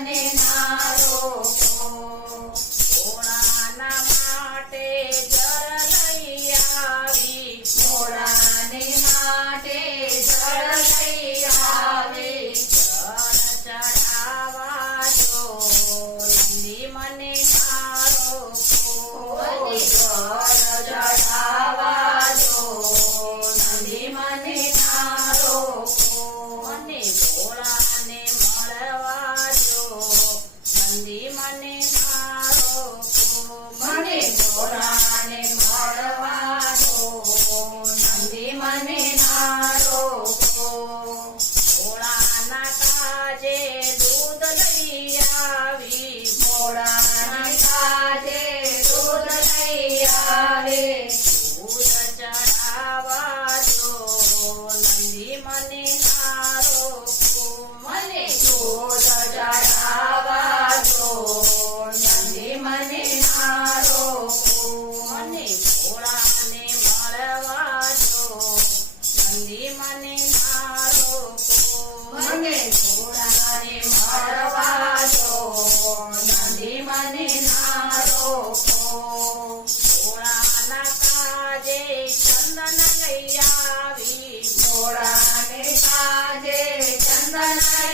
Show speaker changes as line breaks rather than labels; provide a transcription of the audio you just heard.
Sunday. Thank you.